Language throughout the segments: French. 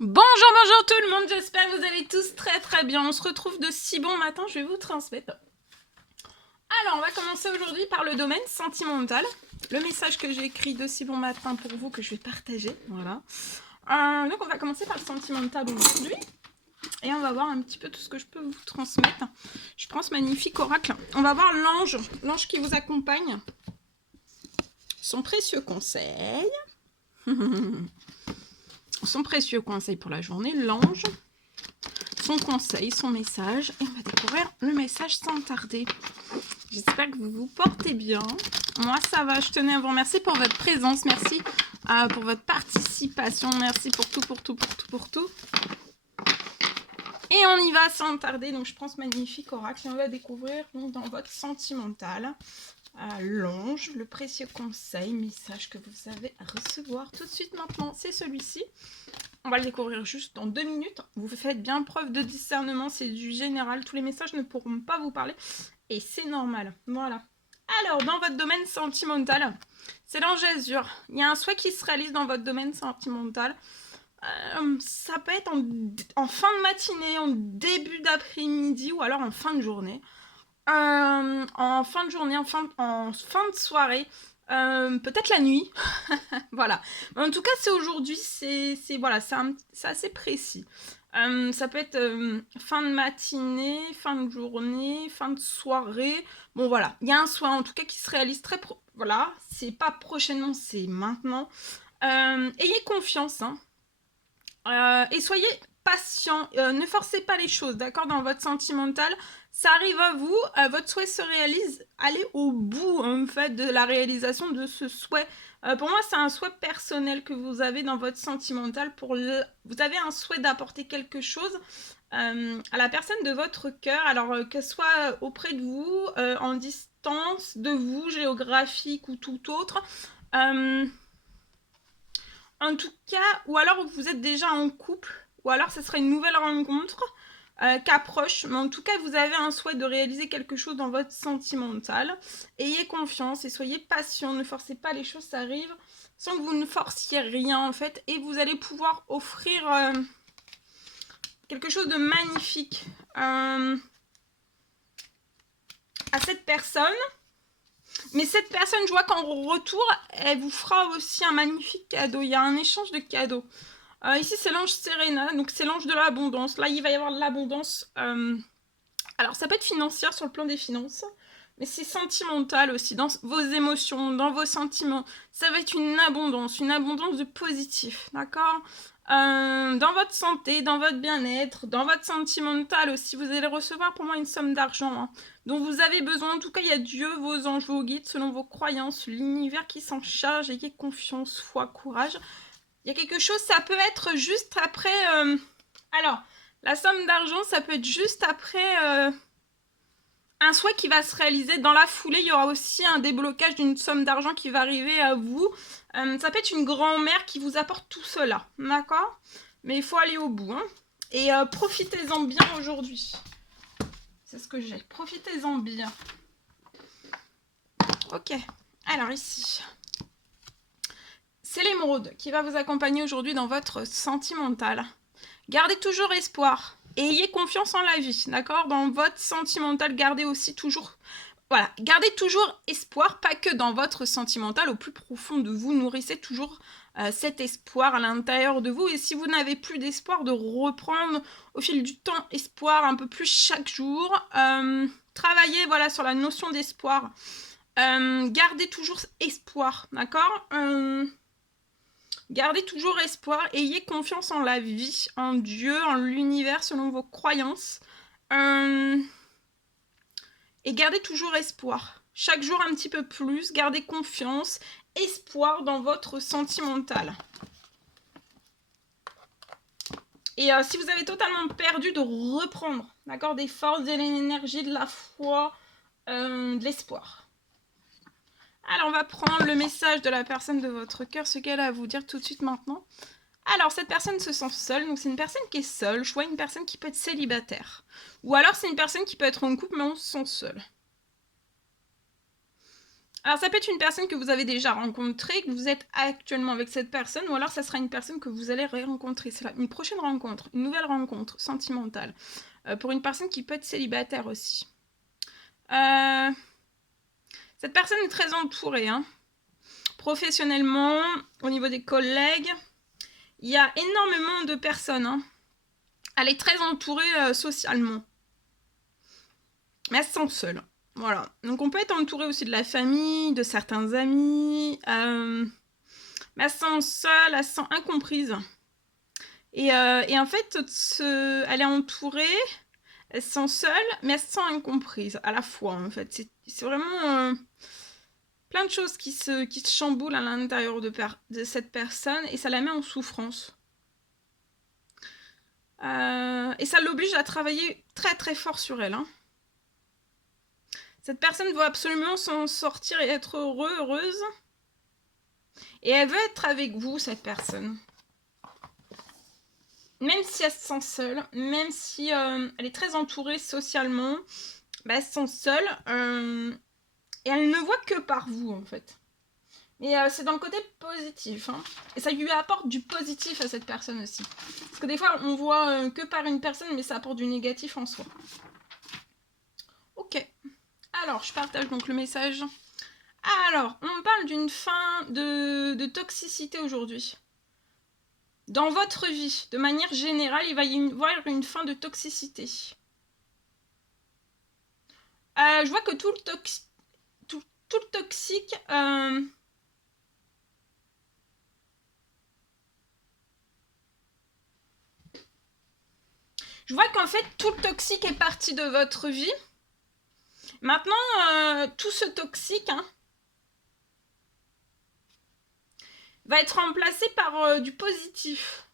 Bonjour tout le monde, j'espère que vous allez tous très bien. On se retrouve de si bon matin, je vais vous transmettre. Alors, on va commencer aujourd'hui par le domaine sentimental. Le message que j'ai écrit de si bon matin pour vous, que je vais partager, voilà. Donc, on va commencer par le sentimental aujourd'hui. Et on va voir un petit peu tout ce que je peux vous transmettre. Je prends ce magnifique oracle. On va voir l'ange qui vous accompagne. Son précieux conseil. Son précieux conseil pour la journée, l'ange. Son conseil, son message, et on va découvrir le message sans tarder. J'espère que vous vous portez bien. Moi, ça va. Je tenais à vous remercier pour votre présence. Merci pour votre participation. Merci pour tout. Et on y va sans tarder. Donc, je prends ce magnifique oracle et on va découvrir donc, dans votre sentimental l'ange, le précieux conseil, message que vous avez à recevoir tout de suite maintenant. C'est celui-ci. On va le découvrir juste dans 2 minutes. Vous faites bien preuve de discernement, c'est du général. Tous les messages ne pourront pas vous parler. Et c'est normal. Voilà. Alors, dans votre domaine sentimental, c'est l'ange azur. Il y a un souhait qui se réalise dans votre domaine sentimental. Ça peut être en fin de matinée, en début d'après-midi ou alors en fin de journée. En fin de journée, en fin de soirée. Peut-être la nuit. Voilà. En tout cas, c'est aujourd'hui, c'est assez précis. Ça peut être fin de matinée, fin de journée, fin de soirée. Bon, voilà. Il y a un soir, en tout cas, qui se réalise voilà. C'est pas prochainement, c'est maintenant. Ayez confiance, hein. Et soyez patient. Ne forcez pas les choses, d'accord, dans votre sentimental. Ça arrive à vous, votre souhait se réalise, allez au bout en fait de la réalisation de ce souhait. Pour moi, c'est un souhait personnel que vous avez dans votre sentimental. Vous avez un souhait d'apporter quelque chose à la personne de votre cœur, alors qu'elle soit auprès de vous, en distance de vous, géographique ou tout autre. En tout cas, ou alors vous êtes déjà en couple, ou alors ce serait une nouvelle rencontre qu'approche, mais en tout cas vous avez un souhait de réaliser quelque chose dans votre sentimental. Ayez confiance et soyez patient, ne forcez pas les choses, ça arrive sans que vous ne forciez rien en fait, et vous allez pouvoir offrir quelque chose de magnifique à cette personne. Mais cette personne, je vois qu'en retour, elle vous fera aussi un magnifique cadeau. Il y a un échange de cadeaux. Ici, c'est l'ange Serena, donc c'est l'ange de l'abondance. Là, il va y avoir de l'abondance. Alors, ça peut être financière sur le plan des finances, mais c'est sentimental aussi, dans vos émotions, dans vos sentiments. Ça va être une abondance de positif, d'accord ? Dans votre santé, dans votre bien-être, dans votre sentimental aussi, vous allez recevoir pour moi une somme d'argent hein, dont vous avez besoin. En tout cas, il y a Dieu, vos anges, vos guides, selon vos croyances, l'univers qui s'en charge. Ayez confiance, foi, courage. Il y a quelque chose, ça peut être juste après... Alors, la somme d'argent, ça peut être juste après un souhait qui va se réaliser dans la foulée. Il y aura aussi un déblocage d'une somme d'argent qui va arriver à vous. Ça peut être une grand-mère qui vous apporte tout cela, d'accord ? Mais il faut aller au bout. Hein. Et profitez-en bien aujourd'hui. C'est ce que j'ai. Profitez-en bien. Ok. Alors ici, c'est l'émeraude qui va vous accompagner aujourd'hui dans votre sentimental. Gardez toujours espoir. Et ayez confiance en la vie, d'accord ? Dans votre sentimental, gardez aussi toujours... Voilà, gardez toujours espoir, pas que dans votre sentimental, au plus profond de vous, nourrissez toujours cet espoir à l'intérieur de vous. Et si vous n'avez plus d'espoir, de reprendre au fil du temps espoir un peu plus chaque jour. Travaillez voilà, sur la notion d'espoir. Gardez toujours espoir, d'accord ? Gardez toujours espoir, ayez confiance en la vie, en Dieu, en l'univers selon vos croyances. Et gardez toujours espoir. Chaque jour un petit peu plus, gardez confiance, espoir dans votre sentimental. Et si vous avez totalement perdu, de reprendre, d'accord, des forces, de l'énergie, de la foi, de l'espoir. Alors, on va prendre le message de la personne de votre cœur, ce qu'elle a à vous dire tout de suite maintenant. Alors, cette personne se sent seule, donc c'est une personne qui est seule. Je vois une personne qui peut être célibataire. Ou alors, c'est une personne qui peut être en couple, mais on se sent seul. Alors, ça peut être une personne que vous avez déjà rencontrée, que vous êtes actuellement avec cette personne, ou alors ça sera une personne que vous allez rencontrer. C'est une prochaine rencontre, une nouvelle rencontre sentimentale. Pour une personne qui peut être célibataire aussi. Cette personne est très entourée, hein. Professionnellement, au niveau des collègues, il y a énormément de personnes, hein. Elle est très entourée socialement. Mais elle se sent seule. Voilà. Donc on peut être entouré aussi de la famille, de certains amis. Mais elle se sent seule, elle se sent incomprise. Et en fait, elle est entourée, elle se sent seule, mais elle se sent incomprise à la fois, en fait. C'est vraiment plein de choses qui se chamboulent à l'intérieur de cette personne, et ça la met en souffrance. Et ça l'oblige à travailler très très fort sur elle, hein. Cette personne veut absolument s'en sortir et être heureuse. Et elle veut être avec vous, cette personne. Même si elle se sent seule, même si elle est très entourée socialement, bah, elle se sent seule. Et elle ne voit que par vous, en fait. Mais c'est dans le côté positif, hein. Et ça lui apporte du positif à cette personne aussi. Parce que des fois, on voit que par une personne, mais ça apporte du négatif en soi. Ok. Alors, je partage donc le message. Alors, on parle d'une fin de toxicité aujourd'hui. Dans votre vie, de manière générale, il va y avoir une fin de toxicité. Je vois que tout le toxique... Je vois qu'en fait, tout le toxique est parti de votre vie. Maintenant, tout ce toxique va être remplacé par du positif.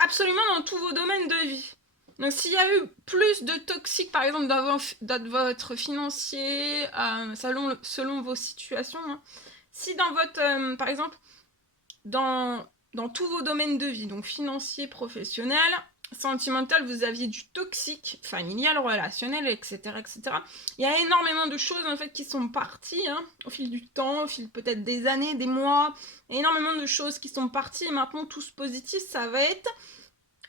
Absolument dans tous vos domaines de vie. Donc s'il y a eu plus de toxique, par exemple, dans votre financier, selon vos situations, hein, si dans votre, par exemple, dans tous vos domaines de vie, donc financier, professionnel, sentimental, vous aviez du toxique, familial, relationnel, etc., etc. Il y a énormément de choses en fait qui sont parties au fil du temps, au fil peut-être des années, des mois. Il y a énormément de choses qui sont parties et maintenant tout ce positif, ça va être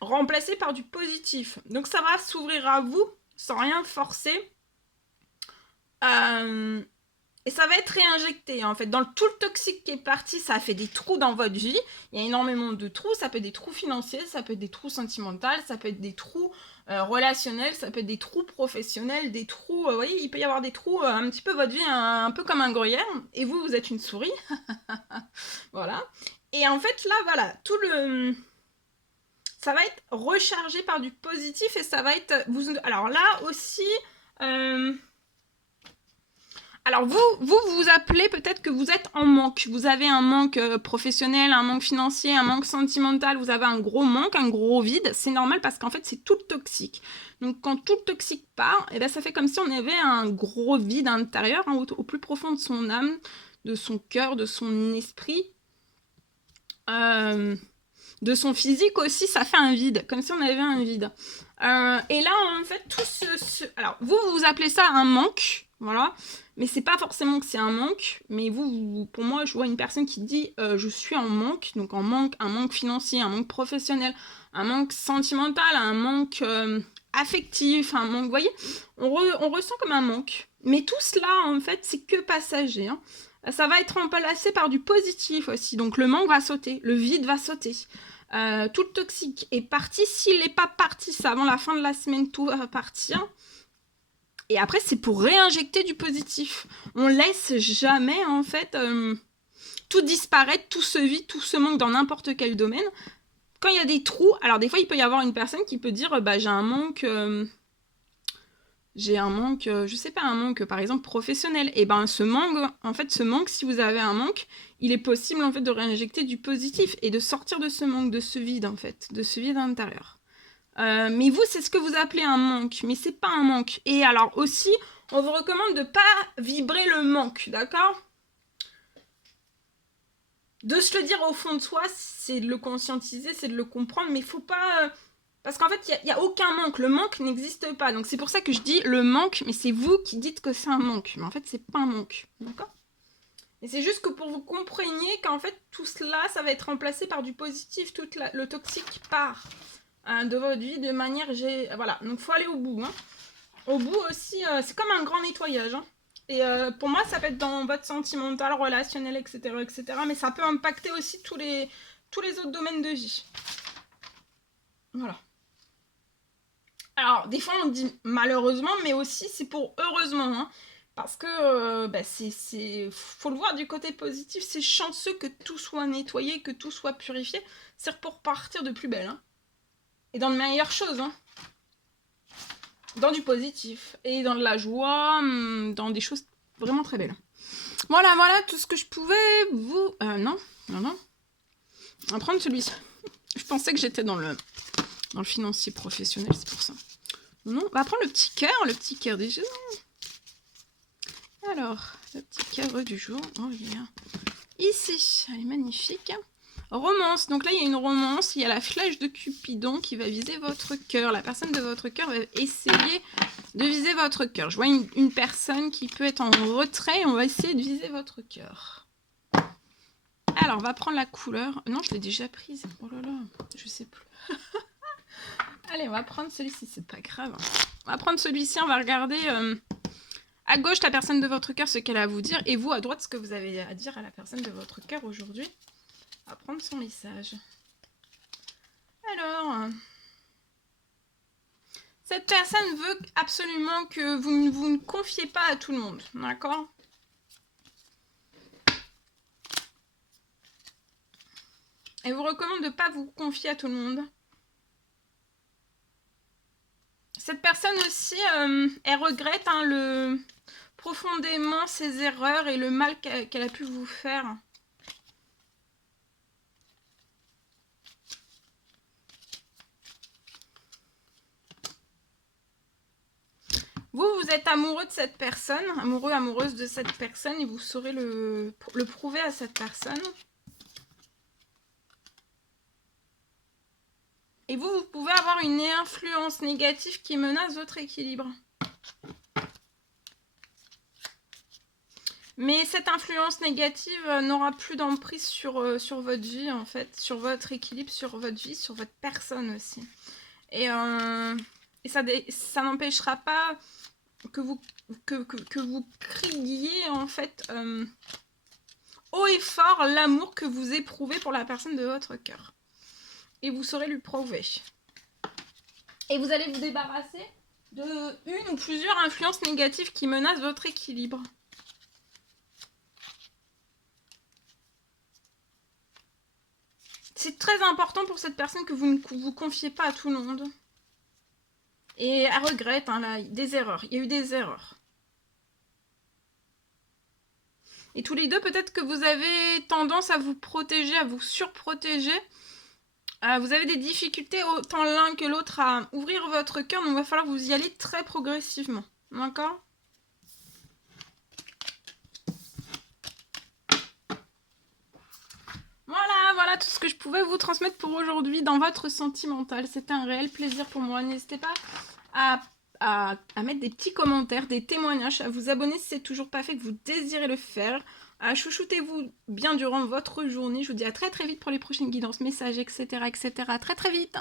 remplacé par du positif. Donc ça va s'ouvrir à vous sans rien forcer. Et ça va être réinjecté en fait. Dans tout le toxique qui est parti, ça a fait des trous dans votre vie. Il y a énormément de trous. Ça peut être des trous financiers, ça peut être des trous sentimentaux, ça peut être des trous relationnels, ça peut être des trous professionnels, des trous... vous voyez, il peut y avoir des trous, un petit peu votre vie, un peu comme un gruyère. Et vous, vous êtes une souris. Voilà. Et en fait, là, voilà, tout le... Ça va être rechargé par du positif et ça va être... Alors là aussi... Alors vous appelez peut-être que vous êtes en manque. Vous avez un manque professionnel, un manque financier, un manque sentimental. Vous avez un gros manque, un gros vide. C'est normal parce qu'en fait, c'est tout toxique. Donc quand tout le toxique part, et ben, ça fait comme si on avait un gros vide intérieur, au plus profond de son âme, de son cœur, de son esprit. De son physique aussi, ça fait un vide. Comme si on avait un vide. Et là, en fait, tout alors, vous appelez ça un manque. Voilà. Mais c'est pas forcément que c'est un manque, mais pour moi, je vois une personne qui dit je suis en manque, donc un manque financier, un manque professionnel, un manque sentimental, un manque affectif, un manque, vous voyez, on ressent comme un manque. Mais tout cela, en fait, c'est que passager. Ça va être remplacé par du positif aussi, donc le manque va sauter, le vide va sauter. Tout le toxique est parti. S'il n'est pas parti, c'est avant la fin de la semaine, tout va partir. Et après, c'est pour réinjecter du positif. On laisse jamais, en fait, tout disparaître, tout se vide, tout se manque dans n'importe quel domaine. Quand il y a des trous, alors des fois, il peut y avoir une personne qui peut dire, j'ai un manque... je sais pas, un manque par exemple professionnel. Et ben ce manque, si vous avez un manque, il est possible en fait de réinjecter du positif et de sortir de ce manque, de ce vide en fait, de ce vide intérieur. Mais vous, c'est ce que vous appelez un manque, mais c'est pas un manque. Et alors aussi, on vous recommande de pas vibrer le manque, d'accord ? De se le dire au fond de soi, c'est de le conscientiser, c'est de le comprendre, mais il faut pas Parce qu'en fait, il n'y a aucun manque. Le manque n'existe pas. Donc c'est pour ça que je dis le manque, mais c'est vous qui dites que c'est un manque. Mais en fait, c'est pas un manque. D'accord? Et c'est juste que pour vous compreniez qu'en fait, tout cela, ça va être remplacé par du positif. Le toxique part de votre vie de manière... Voilà, donc il faut aller au bout. Hein. Au bout aussi, c'est comme un grand nettoyage. Hein. Et pour moi, ça peut être dans votre sentimental, relationnel, etc., etc. Mais ça peut impacter aussi tous les autres domaines de vie. Voilà. Alors, des fois, on dit malheureusement, mais aussi c'est pour heureusement. Hein, parce que faut le voir du côté positif. C'est chanceux que tout soit nettoyé, que tout soit purifié. C'est pour partir de plus belle. Hein, et dans de meilleures choses. Hein, dans du positif. Et dans de la joie. Dans des choses vraiment très belles. Voilà, tout ce que je pouvais vous... non. On va prendre celui-ci. Je pensais que j'étais dans le financier professionnel, c'est pour ça. Non, on va prendre le petit cœur du jour. Alors, le petit cœur du jour. Oh, il est ici. Elle est magnifique. Romance. Donc là, il y a une romance. Il y a la flèche de Cupidon qui va viser votre cœur. La personne de votre cœur va essayer de viser votre cœur. Je vois une personne qui peut être en retrait. On va essayer de viser votre cœur. Alors, on va prendre la couleur. Non, je l'ai déjà prise. Oh là là, je sais plus. Allez, on va prendre celui-ci. C'est pas grave. On va prendre celui-ci. On va regarder à gauche la personne de votre cœur, ce qu'elle a à vous dire. Et vous, à droite, ce que vous avez à dire à la personne de votre cœur aujourd'hui. On va prendre son message. Alors, cette personne veut absolument que vous ne confiez pas à tout le monde. D'accord ? Elle vous recommande de ne pas vous confier à tout le monde. Cette personne aussi, elle regrette profondément ses erreurs et le mal qu'elle a pu vous faire. Vous êtes amoureux de cette personne, amoureuse de cette personne, et vous saurez le prouver à cette personne. Et vous pouvez avoir une influence négative qui menace votre équilibre. Mais cette influence négative n'aura plus d'emprise sur votre vie, en fait, sur votre équilibre, sur votre vie, sur votre personne aussi. Et ça n'empêchera pas que vous criez, en fait, haut et fort l'amour que vous éprouvez pour la personne de votre cœur. Et vous saurez lui prouver. Et vous allez vous débarrasser de une ou plusieurs influences négatives qui menacent votre équilibre. C'est très important pour cette personne que vous ne vous confiez pas à tout le monde. Et elle regrette, hein, là, des erreurs. Il y a eu des erreurs. Et tous les deux, peut-être que vous avez tendance à vous protéger, à vous surprotéger. Vous avez des difficultés autant l'un que l'autre à ouvrir votre cœur, donc il va falloir vous y aller très progressivement. D'accord ? Voilà tout ce que je pouvais vous transmettre pour aujourd'hui dans votre sentimental. C'était un réel plaisir pour moi. N'hésitez pas à mettre des petits commentaires, des témoignages, à vous abonner si c'est toujours pas fait, que vous désirez le faire. Chouchoutez-vous bien durant votre journée. Je vous dis à très très vite pour les prochaines guidances, messages, etc. etc. À très très vite.